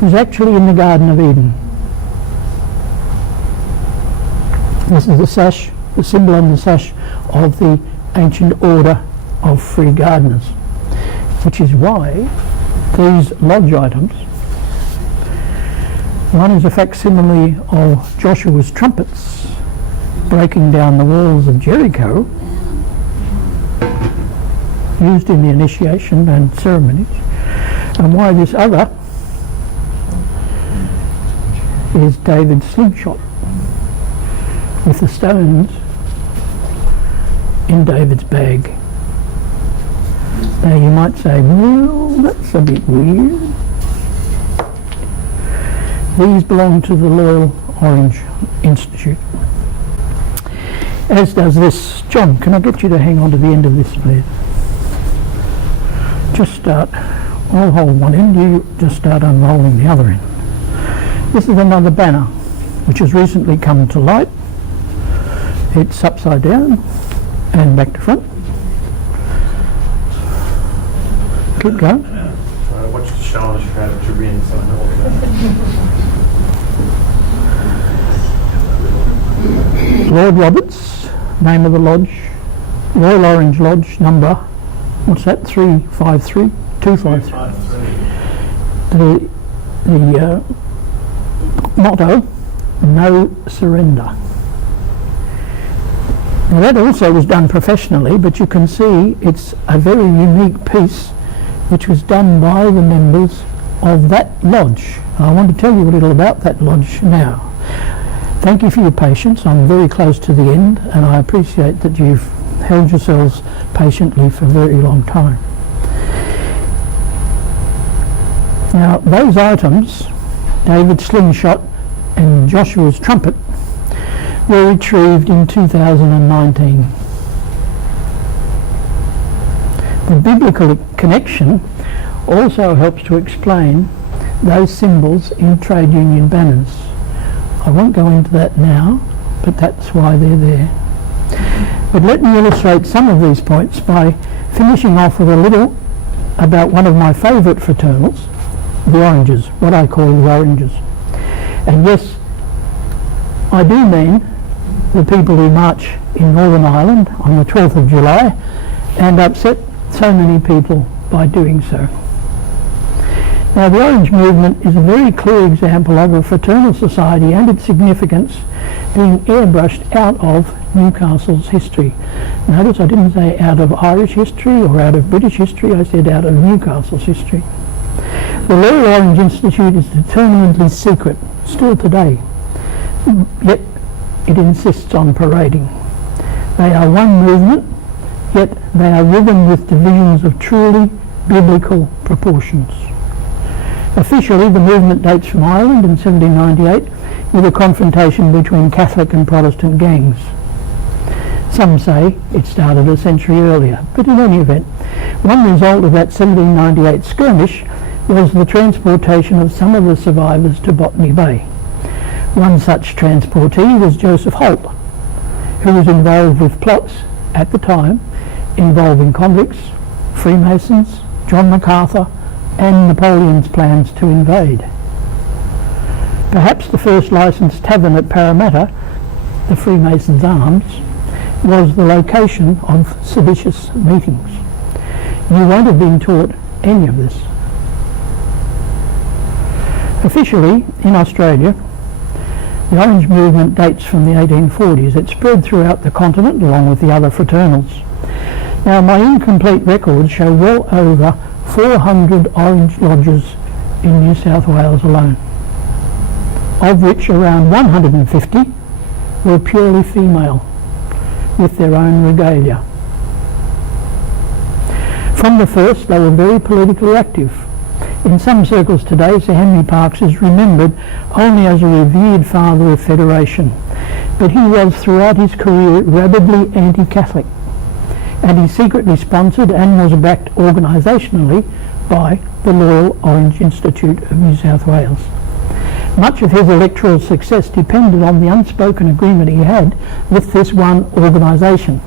was actually in the Garden of Eden. This is the sash, the symbol on the sash of the ancient order of free gardeners, which is why these lodge items, one is a facsimile of Joshua's trumpets breaking down the walls of Jericho, used in the initiation and ceremonies, and why this other is David's slingshot with the stones in David's bag. Now you might say, well, that's a bit weird. These belong to the Loyal Orange Institute, as does this. John, can I get you to hang on to the end of this, please? Just start, I'll hold one end, you just start unrolling the other end. This is another banner which has recently come to light. It's upside down and back to front. Keep going. I watched the show on Australia to win, so I know all that. Lord Roberts, name of the lodge, Royal Orange Lodge, number, what's that, 353? 253. The motto, no surrender. Now that also was done professionally, but you can see it's a very unique piece which was done by the members of that lodge. I want to tell you a little about that lodge now. Thank you for your patience. I'm very close to the end, and I appreciate that you've held yourselves patiently for a very long time. Now those items, David's slingshot and Joshua's trumpet, were retrieved in 2019. The biblical connection also helps to explain those symbols in trade union banners. I won't go into that now, but that's why they're there. But let me illustrate some of these points by finishing off with a little about one of my favourite fraternals, the Oranges, what I call the Oranges. And yes, I do mean the people who march in Northern Ireland on the 12th of July and upset so many people by doing so. Now the Orange Movement is a very clear example of a fraternal society and its significance being airbrushed out of Newcastle's history. Notice I didn't say out of Irish history or out of British history, I said out of Newcastle's history. The Loyal Orange Institute is determinedly secret, still today, yet it insists on parading. They are one movement, yet they are riven with divisions of truly biblical proportions. Officially, the movement dates from Ireland in 1798 with a confrontation between Catholic and Protestant gangs. Some say it started a century earlier, but in any event, one result of that 1798 skirmish was the transportation of some of the survivors to Botany Bay. One such transportee was Joseph Holt, who was involved with plots at the time involving convicts, Freemasons, John MacArthur, and Napoleon's plans to invade. Perhaps the first licensed tavern at Parramatta, the Freemasons' Arms, was the location of seditious meetings. You won't have been taught any of this. Officially, in Australia, the Orange Movement dates from the 1840s. It spread throughout the continent along with the other fraternals. Now, my incomplete records show well over 400 Orange lodges in New South Wales alone, of which around 150 were purely female, with their own regalia. From the first, they were very politically active. In some circles today, Sir Henry Parkes is remembered only as a revered father of federation, but he was throughout his career rabidly anti-Catholic, and he secretly sponsored and was backed organisationally by the Loyal Orange Institute of New South Wales. Much of his electoral success depended on the unspoken agreement he had with this one organisation.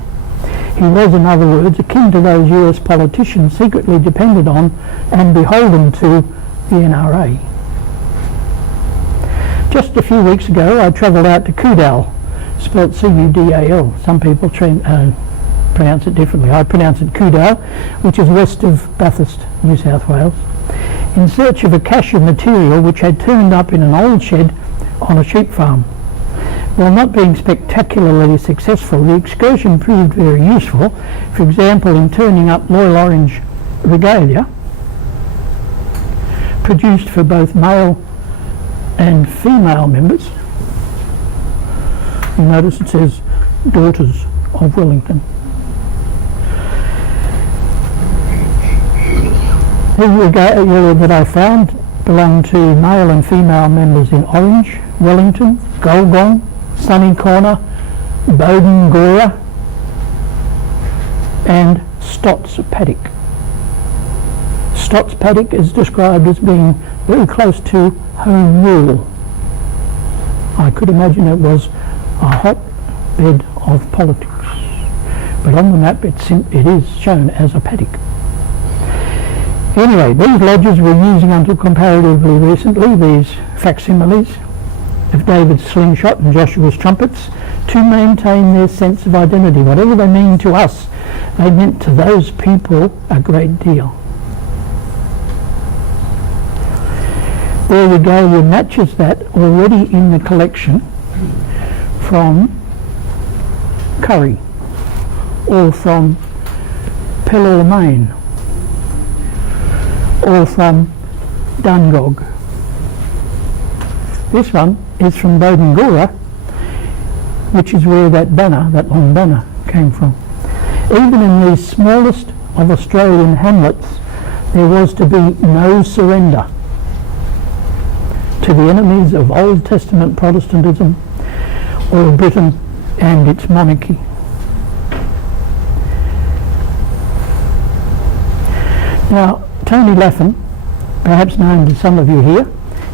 He was, in other words, akin to those US politicians secretly depended on and beholden to the NRA. Just a few weeks ago I travelled out to Cudal, spelt C-U-D-A-L. Some people pronounce it differently. I pronounce it Cudal, which is west of Bathurst, New South Wales, in search of a cache of material which had turned up in an old shed on a sheep farm. While not being spectacularly successful, the excursion proved very useful, for example in turning up Loyal Orange regalia, produced for both male and female members. You notice it says Daughters of Wellington. The regalia that I found belonged to male and female members in Orange, Wellington, Golgong, Sunny Corner, Bowden Gora and Stotts Paddock. Stotts Paddock is described as being very close to Home Rule. I could imagine it was a hotbed of politics, but on the map it is shown as a paddock. Anyway, these lodges were using until comparatively recently these facsimiles of David's slingshot and Joshua's trumpets to maintain their sense of identity. Whatever they mean to us, they meant to those people a great deal. Their regalia matches that already in the collection from Curry or from Pellor, Maine, or from Dungog. This one is from Bowden Gora, which is where that banner, that long banner, came from. Even in the smallest of Australian hamlets, there was to be no surrender to the enemies of Old Testament Protestantism or Britain and its monarchy. Now, Tony Laffin, perhaps known to some of you here,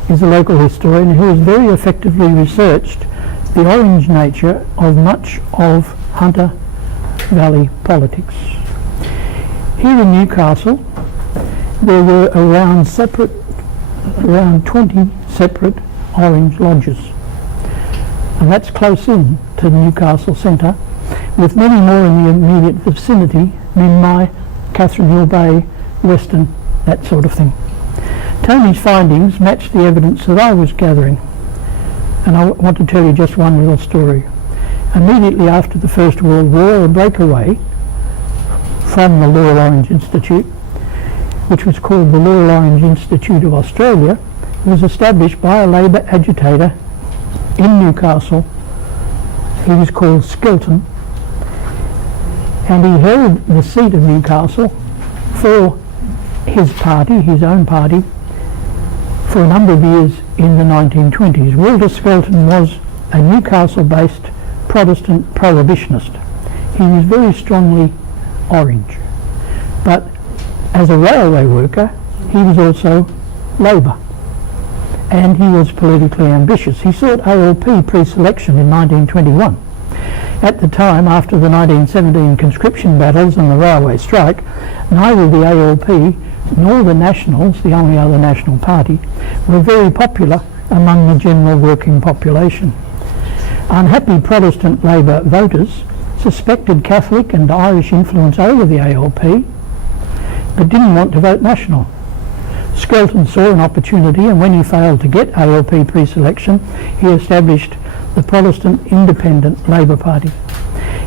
is a local historian who has very effectively researched the orange nature of much of Hunter Valley politics. Here in Newcastle, there were around 20 separate orange lodges, and that's close in to Newcastle centre, with many more in the immediate vicinity, Minmi, Catherine Hill Bay, Western, that sort of thing. Tony's findings matched the evidence that I was gathering, and I want to tell you just one little story. Immediately after the First World War, a breakaway from the Loyal Orange Institute, which was called the Loyal Orange Institute of Australia, was established by a Labor agitator in Newcastle. He was called Skelton, and he held the seat of Newcastle for his party, his own party, for a number of years in the 1920s. Walter Skelton was a Newcastle-based Protestant prohibitionist. He was very strongly orange, but as a railway worker he was also Labor, and he was politically ambitious. He sought ALP pre-selection in 1921. At the time, after the 1917 conscription battles and the railway strike, neither the ALP nor the Nationals, the only other national party, were very popular among the general working population. Unhappy Protestant Labor voters suspected Catholic and Irish influence over the ALP, but didn't want to vote National. Skelton saw an opportunity, and when he failed to get ALP pre-selection, he established the Protestant Independent Labor Party.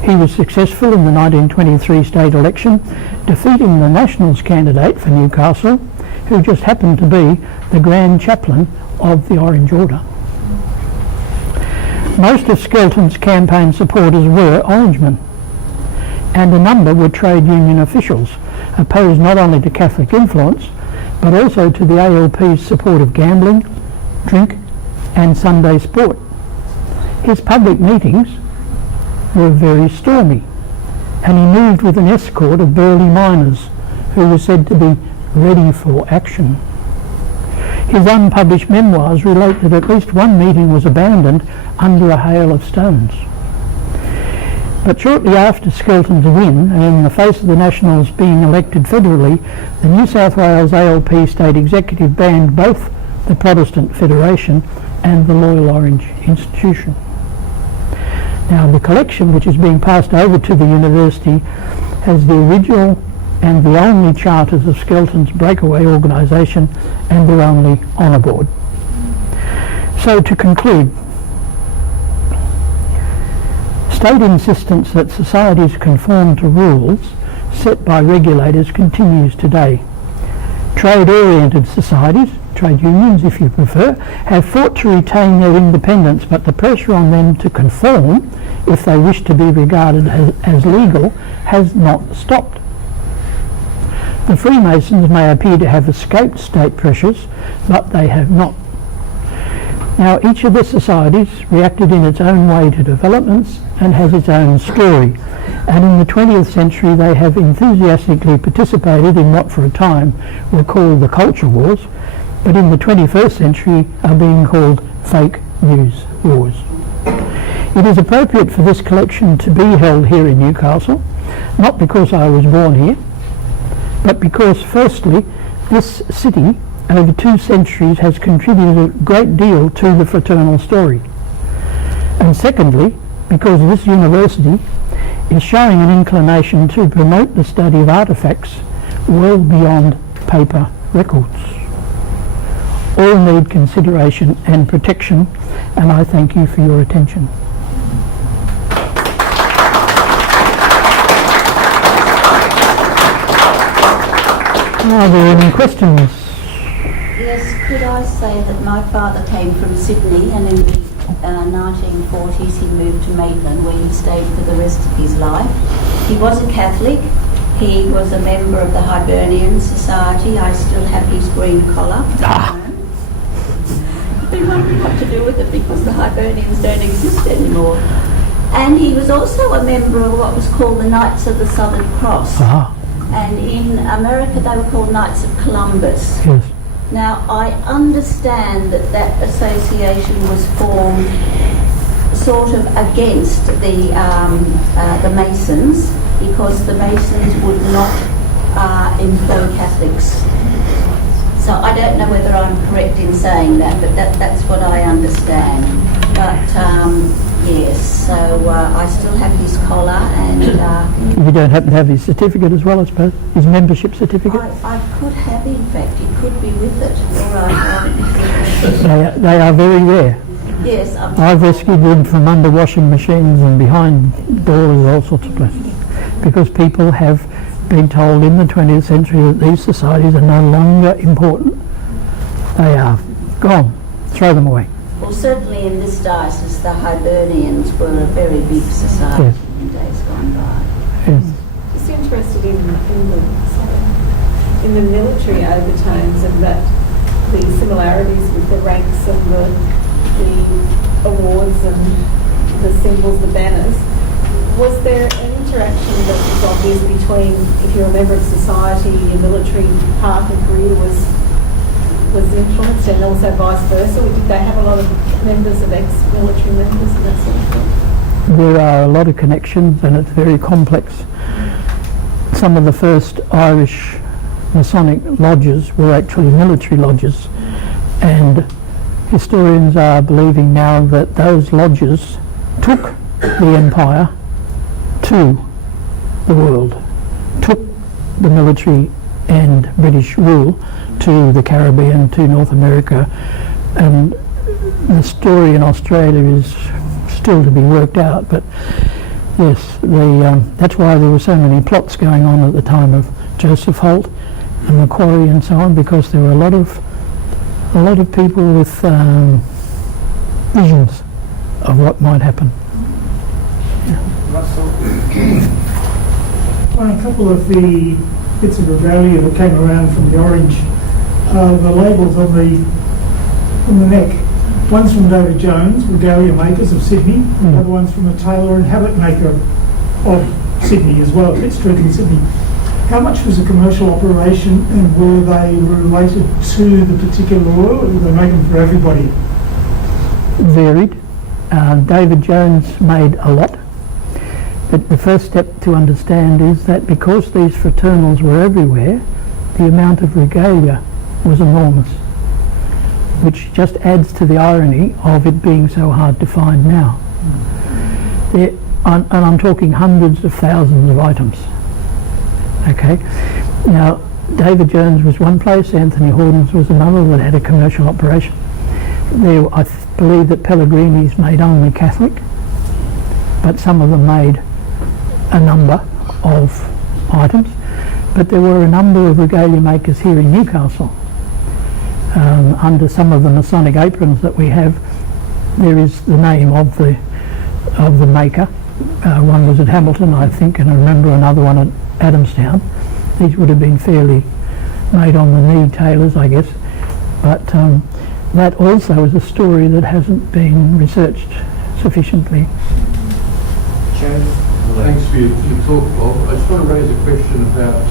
He was successful in the 1923 state election, defeating the Nationals candidate for Newcastle, who just happened to be the Grand Chaplain of the Orange Order. Most of Skelton's campaign supporters were Orangemen, and a number were trade union officials, opposed not only to Catholic influence, but also to the ALP's support of gambling, drink and Sunday sport. His public meetings were very stormy, and he moved with an escort of burly miners who were said to be ready for action. His unpublished memoirs relate that at least one meeting was abandoned under a hail of stones. But shortly after Skelton's win, and in the face of the Nationals being elected federally, the New South Wales ALP State Executive banned both the Protestant Federation and the Loyal Orange Institution. Now, the collection, which is being passed over to the university, has the original and the only charters of Skelton's breakaway organisation and their only honour board. So, to conclude, state insistence that societies conform to rules set by regulators continues today. Trade-oriented societies, trade unions if you prefer, have fought to retain their independence, but the pressure on them to conform, if they wish to be regarded as legal, has not stopped. The Freemasons may appear to have escaped state pressures, but they have not. Now, each of the societies reacted in its own way to developments and has its own story. And in the 20th century, they have enthusiastically participated in what for a time were called the culture wars, but in the 21st century are being called fake news wars. It is appropriate for this collection to be held here in Newcastle, not because I was born here, but because, firstly, this city over 2 centuries has contributed a great deal to the fraternal story. And secondly, because this university is showing an inclination to promote the study of artefacts well beyond paper records. All need consideration and protection, and I thank you for your attention. Are there any questions? Yes, could I say that my father came from Sydney, and in the 1940s he moved to Maitland, where he stayed for the rest of his life. He was a Catholic. He was a member of the Hibernian Society. I still have his green collar. They wondered what to do with it because the Hibernians don't exist anymore. And he was also a member of what was called the Knights of the Southern Cross. And in America they were called Knights of Columbus. Yes. Now, I understand that that association was formed sort of against the Masons, because the Masons would not employ Catholics. So I don't know whether I'm correct in saying that, but that's what I understand. But yes, so I still have his collar, and you don't happen to have his certificate as well, I suppose? His membership certificate? I could have, in fact, it could be with it. All right. They are very rare. Yes. I've rescued them from under washing machines and behind doors, all sorts of places, because people have been told in the 20th century that these societies are no longer important. They are gone. Throw them away. Well, certainly in this diocese, the Hibernians were a very big society. Yes. In days gone by. Yes. Just interested in the military overtones, and that the similarities with the ranks and the awards and the symbols, the banners. Was there an interaction that was obvious between, if you're a member of society, your military path and career was influenced, and also vice versa? Or did they have a lot of members of ex-military members and that sort of thing? There are a lot of connections, and it's very complex. Some of the first Irish Masonic lodges were actually military lodges, and historians are believing now that those lodges took the empire to the world, took the military and British rule to the Caribbean, to North America, and the story in Australia is still to be worked out. But yes, that's why there were so many plots going on at the time of Joseph Holt and Macquarie and so on, because there were a lot of people with visions of what might happen. On a couple of the bits of regalia that came around from the Orange, the labels on the neck. One's from David Jones, regalia makers of Sydney. The other one's from a tailor and habit maker of Sydney as well, Pitt Street in Sydney. How much was a commercial operation, and were they related to the particular oil, or did they make them for everybody? Varied. David Jones made a lot. But the first step to understand is that because these fraternals were everywhere, the amount of regalia was enormous. which just adds to the irony of it being so hard to find now. And I'm talking hundreds of thousands of items. Okay, now David Jones was one place, Anthony Horden's was another that had a commercial operation. I believe that Pellegrini's made only Catholic, but some of them made a number of items. But there were a number of regalia makers here in Newcastle. Under some of the Masonic aprons that we have, there is the name of the maker. One was at Hamilton, I think, and I remember another one at Adamstown. These would have been fairly made on the knee tailors, I guess. But that also is a story that hasn't been researched sufficiently. Thanks for your talk, Bob. I just want to raise a question about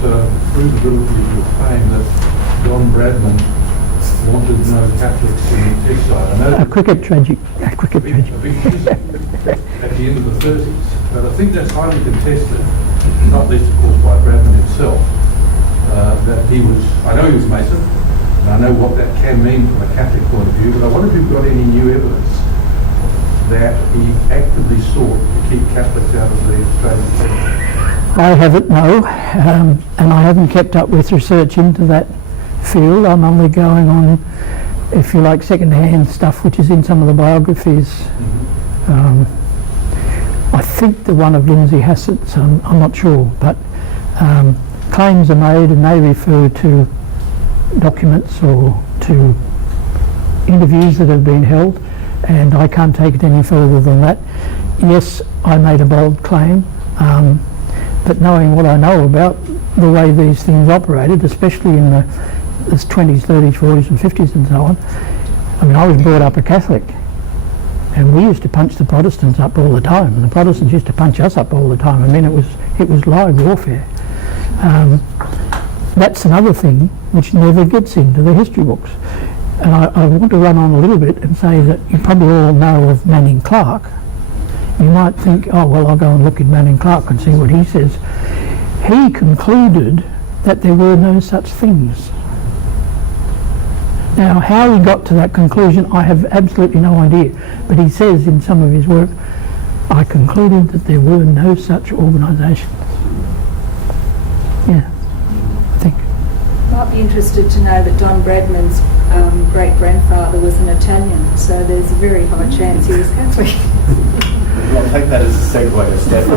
provability of your claim that John Bradman wanted no Catholics in the text side. I know A cricket tragedy. a big schism at the end of the 30s, but I think that's highly contested, not least of course by Bradman himself, that he was, I know he was Mason, and I know what that can mean from a Catholic point of view, but I wonder if you've got any new evidence that he actively sought to keep Catholics out of the Australian Church. I haven't, no, and I haven't kept up with research into that field. I'm only going on, if you like, second-hand stuff which is in some of the biographies. I think the one of Lindsay Hassett's, I'm not sure, but claims are made and they refer to documents or to interviews that have been held, and I can't take it any further than that. Yes, I made a bold claim, but knowing what I know about the way these things operated, especially in the 20s, 30s, 40s and 50s and so on, I mean, I was brought up a Catholic, and we used to punch the Protestants up all the time, and the Protestants used to punch us up all the time. I mean, it was live warfare. That's another thing which never gets into the history books. And I want to run on a little bit and say that you probably all know of Manning Clark. You might think, oh, well, I'll go and look at Manning Clark and see what he says. He concluded that there were no such things. Now, how he got to that conclusion, I have absolutely no idea. But he says in some of his work, I concluded that there were no such organisations. Yeah, I think. Might be interested to know that Don Bradman's great-grandfather was an Italian, so there's a very high chance he was Catholic. I'll take that as a segue, Steph.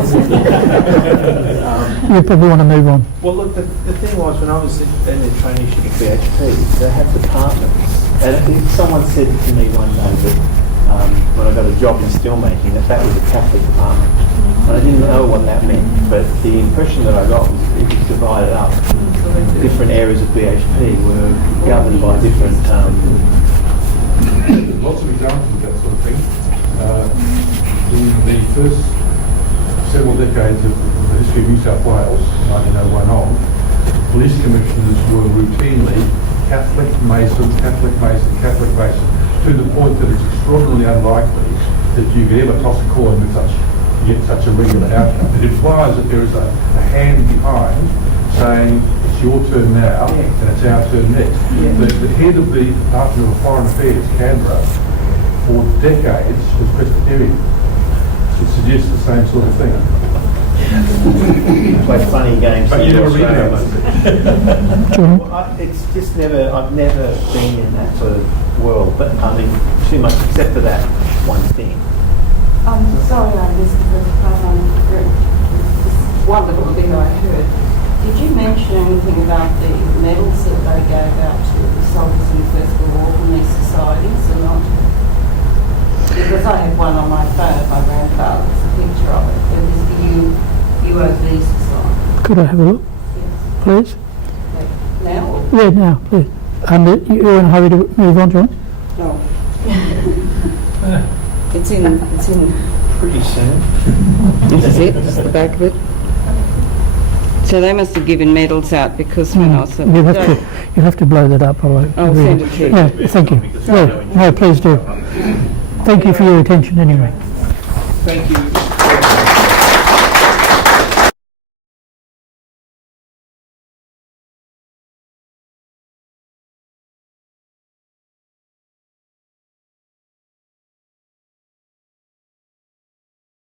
You probably want to move on. Well, look, the thing was, when I was in the traineeship at BHP, they had departments. And I think someone said to me one day that when I got a job in steelmaking, that was a Catholic department. And I didn't know what that meant, but the impression that I got was it was divided up. Different areas of BHP were governed by different... Lots of examples of that sort of thing. In the first several decades of the history of New South Wales, 1901 on, police commissioners were routinely Catholic Mason, Catholic Mason, Catholic Mason, to the point that it's extraordinarily unlikely that you could ever toss a coin with get such a regular outcome. It implies that there is a hand behind saying it's your turn now and it's our turn next. The head of the Department of Foreign Affairs, Canberra, for decades was Presbyterian. It suggests the same sort of thing. Play funny games. But you never read about it. It's just never, I've never been in that sort of world, but I mean, too much except for that one thing. Sorry, I missed the first part. It's wonderful the thing I heard. Did you mention anything about the medals that they gave out to the soldiers in the First World War from these societies or not? Because I have one on my phone of my grandfather's, a picture of it. It was the UOB Society. Could I have a look, Yes. please? Now? Or? Yeah, now, please. You're in a hurry to move on, John? No. It's in. Pretty soon. This is it, just the back of it. So they must have given medals out because when I was... You'll have to blow that up. I'll send it to you. Yeah, thank you. Yeah, no, please do. Thank you for your attention anyway. Thank you.